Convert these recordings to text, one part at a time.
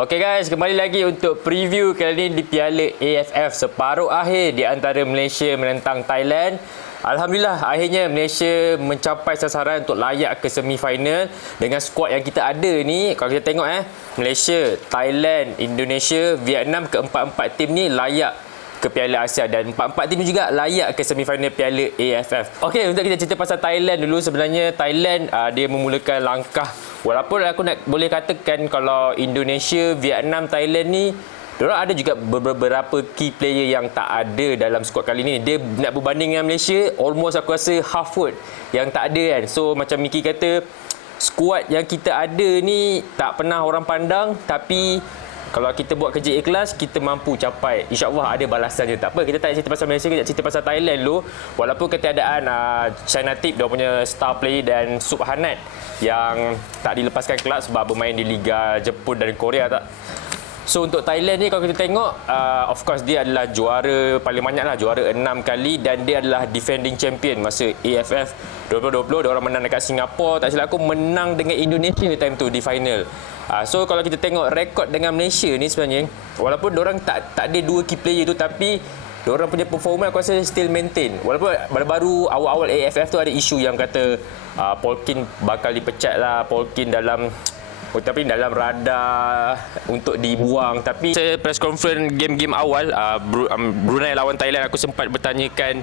Okey guys, kembali lagi untuk preview kali ini di Piala AFF separuh akhir di antara Malaysia menentang Thailand. Alhamdulillah, akhirnya Malaysia mencapai sasaran untuk layak ke semifinal dengan skuad yang kita ada ni. Kalau kita tengok Malaysia, Thailand, Indonesia, Vietnam, keempat-empat tim ni layak ke Piala Asia dan empat-empat tim juga layak ke semifinal Piala AFF. Okey, untuk kita cerita pasal Thailand dulu, sebenarnya Thailand dia memulakan langkah, walaupun aku boleh katakan kalau Indonesia, Vietnam, Thailand ni diorang ada juga beberapa key player yang tak ada dalam skuad kali ni. Dia nak berbanding dengan Malaysia, almost aku rasa half word yang tak ada kan. So macam Miki kata, skuad yang kita ada ni tak pernah orang pandang, tapi kalau kita buat kerja ikhlas, kita mampu capai. InsyaAllah ada balasannya. Tak apa, kita tak cerita pasal Malaysia, kita cerita pasal Thailand dulu. Walaupun ketiadaan China Tip, dia punya star player, dan Subhanat yang tak dilepaskan kelab sebab bermain di Liga Jepun dan Korea tak. So untuk Thailand ni kalau kita tengok, of course dia adalah juara paling banyak lah, juara 6 kali, dan dia adalah defending champion masa AFF 2020. Dia orang menang dekat Singapura, tak silap aku menang dengan Indonesia time tu di final. So kalau kita tengok rekod dengan Malaysia ni sebenarnya, walaupun diorang tak ada dua key player tu, tapi diorang punya performa aku rasa still maintain. Walaupun baru-baru awal-awal AFF tu ada isu yang kata Polkin bakal dipecat lah, Polkin dalam radar untuk dibuang. Tapi saya press conference game-game awal Brunei lawan Thailand, aku sempat bertanyakan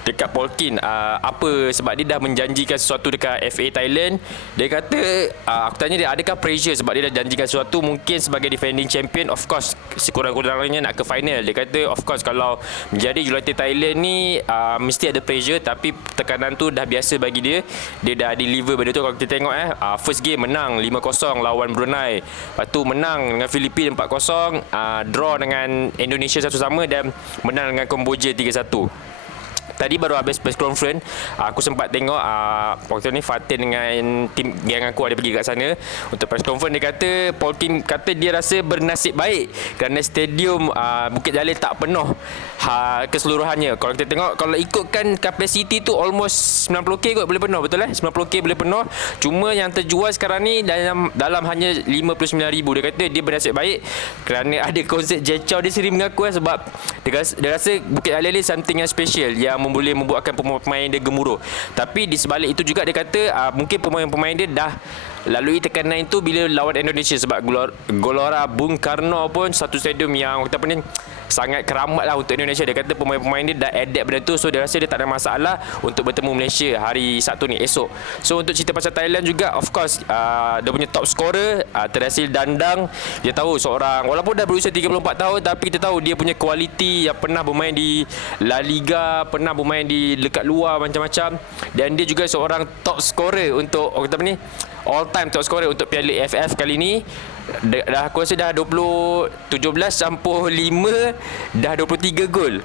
dekat Polkin apa sebab dia dah menjanjikan sesuatu dekat FA Thailand. Dia kata, aku tanya dia adakah pressure sebab dia dah janjikan sesuatu, mungkin sebagai defending champion, of course sekurang-kurangnya nak ke final. Dia kata of course kalau menjadi jurulatih Thailand ni mesti ada pressure, tapi tekanan tu dah biasa bagi dia. Dia dah deliver benda tu. Kalau kita tengok first game menang 5-0 lawan Brunei, lepas tu menang dengan Filipina 4-0, draw dengan Indonesia 1-1, dan menang dengan Kamboja 3-1. Tadi baru habis press conference, aku sempat tengok waktu ni Fatin dengan tim gang aku ada pergi kat sana untuk press conference. Dia kata, Polkin kata dia rasa bernasib baik kerana stadium Bukit Jalil tak penuh keseluruhannya. Kalau kita tengok, kalau ikutkan capacity tu almost 90k kot boleh penuh, betul 90k boleh penuh. Cuma yang terjual sekarang ni dalam hanya 59,000. Dia kata dia bernasib baik kerana ada konsert Jechao. Dia sendiri mengaku sebab dia rasa Bukit Jalil ni something yang special yang boleh membuatkan pemain dia gemuruh. Tapi di sebalik itu juga dia kata mungkin pemain-pemain dia dah lalui tekanan itu bila lawan Indonesia, sebab Gelora Bung Karno pun satu stadium yang kita ni sangat keramat lah untuk Indonesia. Dia kata pemain-pemain dia dah adapt benda tu, so dia rasa dia tak ada masalah untuk bertemu Malaysia hari Sabtu ni esok. So untuk cerita pasal Thailand juga, of course dia punya top scorer Terasil Dandang. Dia tahu seorang, walaupun dah berusia 34 tahun, tapi kita tahu dia punya kualiti yang pernah bermain di La Liga, pernah bermain di dekat luar macam-macam, dan dia juga seorang top scorer untuk all time top scorer untuk Piala AFF kali ni. Aku rasa dah 17 campur 5 dah 23 gol.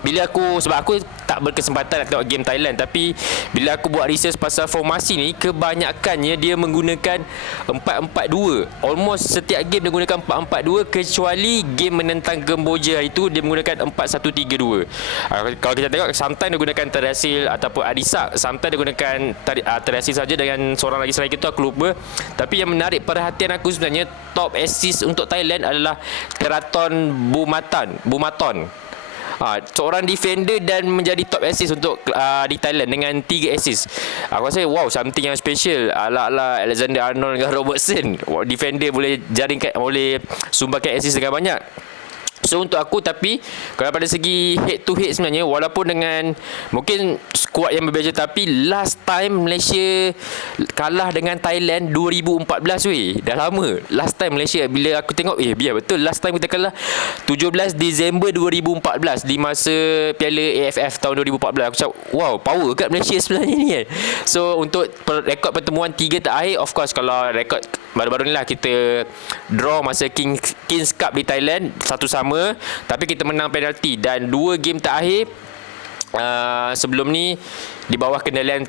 Sebab aku tak berkesempatan nak tengok game Thailand, tapi bila aku buat research pasal formasi ni, kebanyakannya dia menggunakan 4-4-2. Almost setiap game dia menggunakan 4-4-2, kecuali game menentang Kamboja itu dia menggunakan 4-1-3-2. Kalau kita tengok, sometimes dia gunakan Terasil ataupun Adisak, sometimes dia gunakan Terasil saja dengan seorang lagi selain itu, aku lupa. Tapi yang menarik perhatian aku sebenarnya, top assist untuk Thailand adalah Keraton Bumaton. Seorang defender dan menjadi top assist untuk di Thailand dengan 3 assist. Aku rasa wow, something yang special ala-ala Alexander Arnold dengan Robertson. Defender boleh boleh sumbangkan assist dengan banyak. So untuk aku, tapi kalau pada segi head to head sebenarnya, walaupun dengan mungkin skuad yang berbeza, tapi last time Malaysia kalah dengan Thailand 2014 weh. Dah lama last time Malaysia, bila aku tengok biar betul last time kita kalah 17 Disember 2014 di masa Piala AFF tahun 2014. Aku cakap wow, power kat Malaysia sebenarnya ni kan. So untuk rekod pertemuan 3 terakhir, of course kalau rekod baru-baru ni lah kita draw masa Kings Cup di Thailand 1-1, tapi kita menang penalti, dan 2 game terakhir sebelum ni di bawah kendalian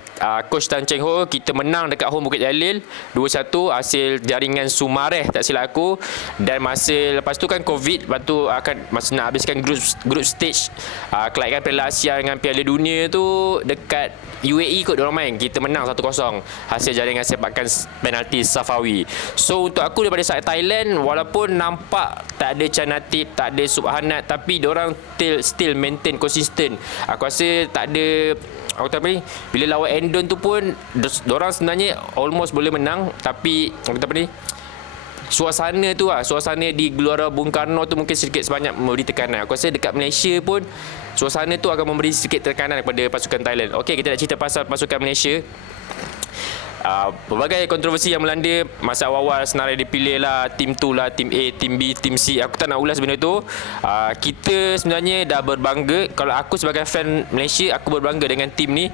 coach Tan Cheng Ho, kita menang dekat home Bukit Jalil 2-1 hasil jaringan Sumareh tak silap aku. Dan masa lepas tu kan Covid, lepas tu masa nak habiskan group stage kelaikan Piala Asia dengan Piala Dunia tu dekat UAE kot diorang main, kita menang 1-0 hasil jaringan sepakan penalti Safawi. So untuk aku daripada side Thailand, walaupun nampak tak ada Canatip, tak ada Subhanat, tapi diorang still maintain konsisten. Aku rasa tak ada, aku tak ni, bila lawan Endon tu pun diorang sebenarnya almost boleh menang, tapi suasana di Gelora Bung Karno tu mungkin sedikit sebanyak memberi tekanan. Aku rasa dekat Malaysia pun suasana tu akan memberi sedikit tekanan kepada pasukan Thailand. Okey, kita nak cerita pasal pasukan Malaysia. Pelbagai kontroversi yang melanda masa awal senarai dipilih lah, tim tu lah, tim A, tim B, tim C. Aku tak nak ulas benda tu. Kita sebenarnya dah berbangga. Kalau aku sebagai fan Malaysia, aku berbangga dengan tim ni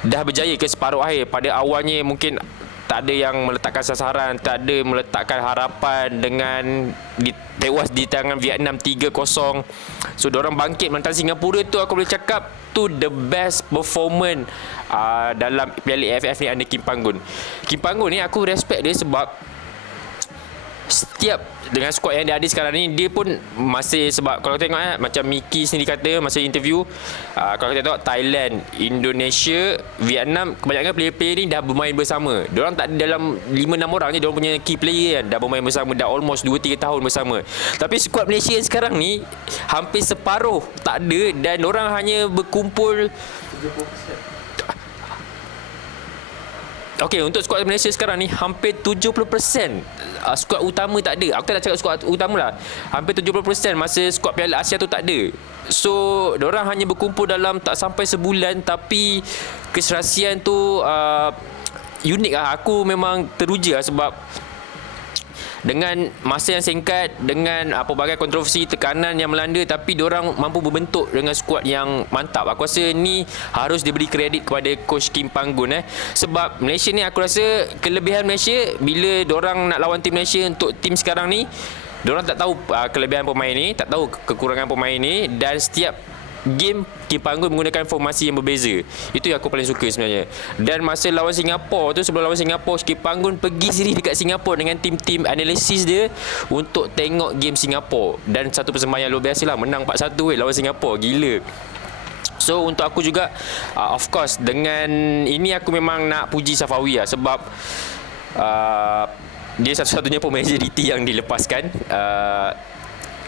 dah berjaya ke separuh akhir. Pada awalnya mungkin tak ada yang meletakkan sasaran, tak ada meletakkan harapan dengan tewas di tangan Vietnam 3-0. So diorang bangkit menentang Singapura tu, aku boleh cakap tu the best performance dalam Piala AFF ni under Kim Panggun. Kim Panggun ni aku respect dia sebab setiap dengan skuad yang dia ada sekarang ni, dia pun masih, sebab kalau tengok macam Miki sendiri kata masa interview, kalau kita tengok Thailand, Indonesia, Vietnam, kebanyakan player-player ni dah bermain bersama. Diorang tak ada dalam 5-6 orang je, diorang punya key player kan dah bermain bersama, dah almost 2-3 tahun bersama. Tapi skuad Malaysia yang sekarang ni hampir separuh tak ada, dan diorang hanya berkumpul 70%. Okey, untuk skuad Malaysia sekarang ni hampir 70%. Skuad utama tak ada. Aku tak nak cakap skuad utama lah. Hampir 70% masa skuad Piala Asia tu tak ada. So, diorang hanya berkumpul dalam tak sampai sebulan, tapi keserasian tu unik lah. Aku memang teruja lah sebab dengan masa yang singkat, dengan pelbagai kontroversi, tekanan yang melanda, tapi diorang mampu berbentuk dengan skuad yang mantap. Aku rasa ni harus diberi kredit kepada Coach Kim Panggun sebab Malaysia ni, aku rasa kelebihan Malaysia bila diorang nak lawan tim Malaysia untuk tim sekarang ni, diorang tak tahu kelebihan pemain ni, tak tahu kekurangan pemain ni, dan setiap game Kim Panggun menggunakan formasi yang berbeza. Itu yang aku paling suka sebenarnya. Dan masa lawan Singapura tu, sebelum lawan Singapura, Kim Panggun pergi sendiri dekat Singapura dengan tim-tim analisis dia untuk tengok game Singapura, dan satu persembahan yang luar biasa lah, menang 4-1 lawan Singapura. Gila. So untuk aku juga, of course, dengan ini aku memang nak puji Safawi lah, sebab dia satu-satunya pemain JDT yang dilepaskan.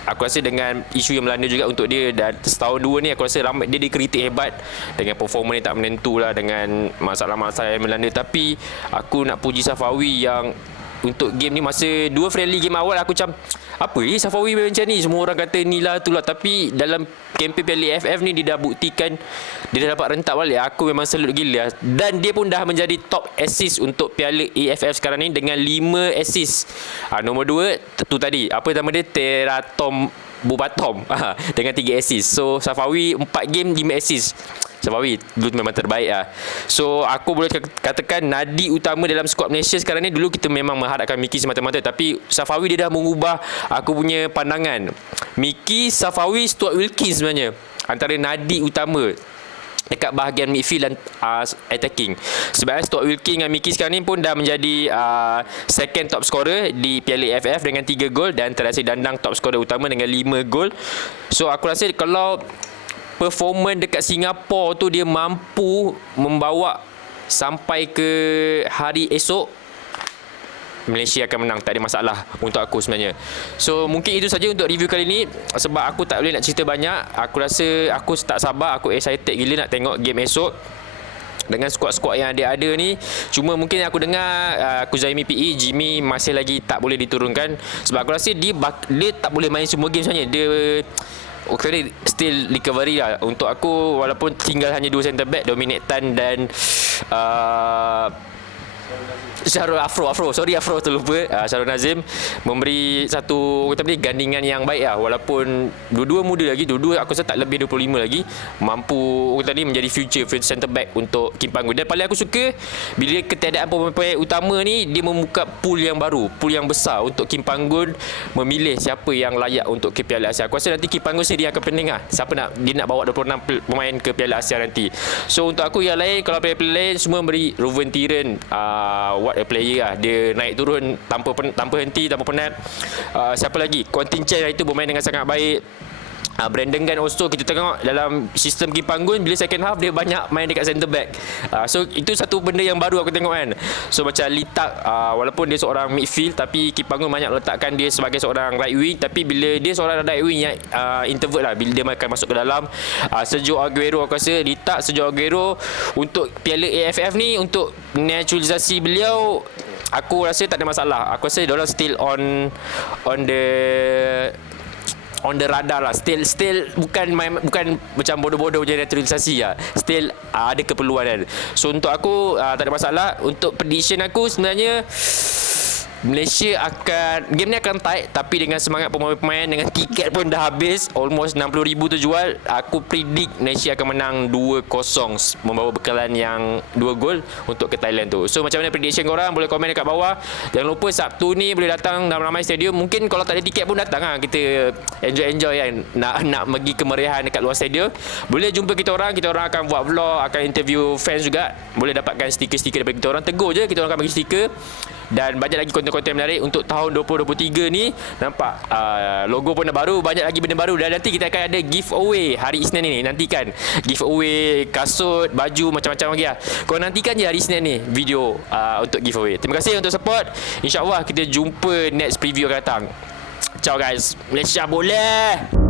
Aku rasa dengan isu yang melanda juga untuk dia, dan setahun dua ni aku rasa ramai dia dikritik hebat dengan performa ni tak menentu lah, dengan masalah-masalah yang melanda. Tapi aku nak puji Safawi yang untuk game ni, masa dua friendly game awal aku macam, apa Safawi macam ni, semua orang kata ni lah tu lah, tapi dalam kempen Piala AFF ni dia dah buktikan dia dah dapat rentak balik. Aku memang salut gila, dan dia pun dah menjadi top assist untuk Piala AFF sekarang ni dengan 5 assist. Nombor 2 tu tadi, apa nama dia, Teratom Bubatom dengan 3 assist. So Safawi 4 game 5 assist. Safawi dulu memang terbaik lah. So aku boleh katakan nadi utama dalam skuad Malaysia sekarang ni, dulu kita memang mengharapkan Miki semata-mata, tapi Safawi dia dah mengubah aku punya pandangan. Miki, Safawi, Stuart Wilkins sebenarnya antara nadi utama dekat bahagian midfield dan attacking. Sebab Stuart Wilkins dengan Miki sekarang ni pun dah menjadi second top scorer di Piala AFF dengan 3 gol, dan Terasi Dandang top scorer utama dengan 5 gol. So aku rasa kalau performance dekat Singapura tu dia mampu membawa sampai ke hari esok, Malaysia akan menang, tak ada masalah untuk aku sebenarnya. So mungkin itu saja untuk review kali ni, sebab aku tak boleh nak cerita banyak. Aku rasa aku tak sabar, aku excited gila nak tengok game esok dengan skuad-skuad yang ada ni. Cuma mungkin aku dengar Kuzaimi PE, Jimmy masih lagi tak boleh diturunkan, sebab aku rasa dia tak boleh main semua game sebenarnya. Dia okay, still recovery lah. Untuk aku, walaupun tinggal hanya 2 center back, Dominic Tan dan Syahrul Afro terlupa. Syahrul Nazim memberi satu gandingan yang baik lah. Walaupun dua-dua muda lagi, dua-dua aku rasa tak lebih 25 lagi, mampu menjadi future centre back untuk Kim Panggun. Dan paling aku suka bila ketiadaan pemain utama ni, dia membuka pool yang baru, pool yang besar untuk Kim Panggun memilih siapa yang layak untuk ke Piala Asia. Aku rasa nanti Kim Panggun sendiri akan pening lah, siapa dia nak bawa 26 pemain ke Piala Asia nanti. So untuk aku yang lain, kalau player lain semua beri Ruven Tieren, what a player lah. Dia naik turun tanpa henti, tanpa penat. Siapa lagi? Quentin Chen itu bermain dengan sangat baik. Brandon Gan also kita tengok dalam sistem Kim Panggun, bila second half dia banyak main dekat centre back. So itu satu benda yang baru aku tengok kan. So macam Litak, walaupun dia seorang midfield, tapi Kim Panggun banyak letakkan dia sebagai seorang right wing. Tapi bila dia seorang right wing yang introvert lah, bila dia akan masuk ke dalam, Sergio Aguero, aku rasa Litak, Sergio Aguero untuk Piala AFF ni, untuk naturalisasi beliau, aku rasa tak ada masalah. Aku rasa diorang still on the radar lah. Still bukan macam bodoh-bodoh je naturalisasi lah. Still ada keperluan kan. So untuk aku tak ada masalah. Untuk prediction aku sebenarnya, Malaysia game ni akan tight, tapi dengan semangat pemain-pemain, dengan tiket pun dah habis, almost 60,000 terjual, aku predict Malaysia akan menang 2-0, membawa bekalan yang 2 gol untuk ke Thailand tu. So macam mana prediction korang? Boleh komen dekat bawah. Jangan lupa Sabtu ni boleh datang dalam ramai stadium. Mungkin kalau tak ada tiket pun datang lah, kita enjoy kan, nak pergi kemeriahan dekat luar stadium. Boleh jumpa kita orang akan buat vlog, akan interview fans juga. Boleh dapatkan stiker-stiker daripada kita orang. Tegur je, kita orang akan bagi stiker. Dan banyak lagi konten-konten menarik untuk tahun 2023 ni. Nampak logo pun dah baru, banyak lagi benda baru. Dan nanti kita akan ada giveaway hari Isnin ni. Nantikan giveaway kasut, baju, macam-macam lagi lah. Kau nantikan je hari Isnin ni video untuk giveaway. Terima kasih untuk support. InsyaAllah kita jumpa next preview akan datang. Ciao guys, Malaysia boleh.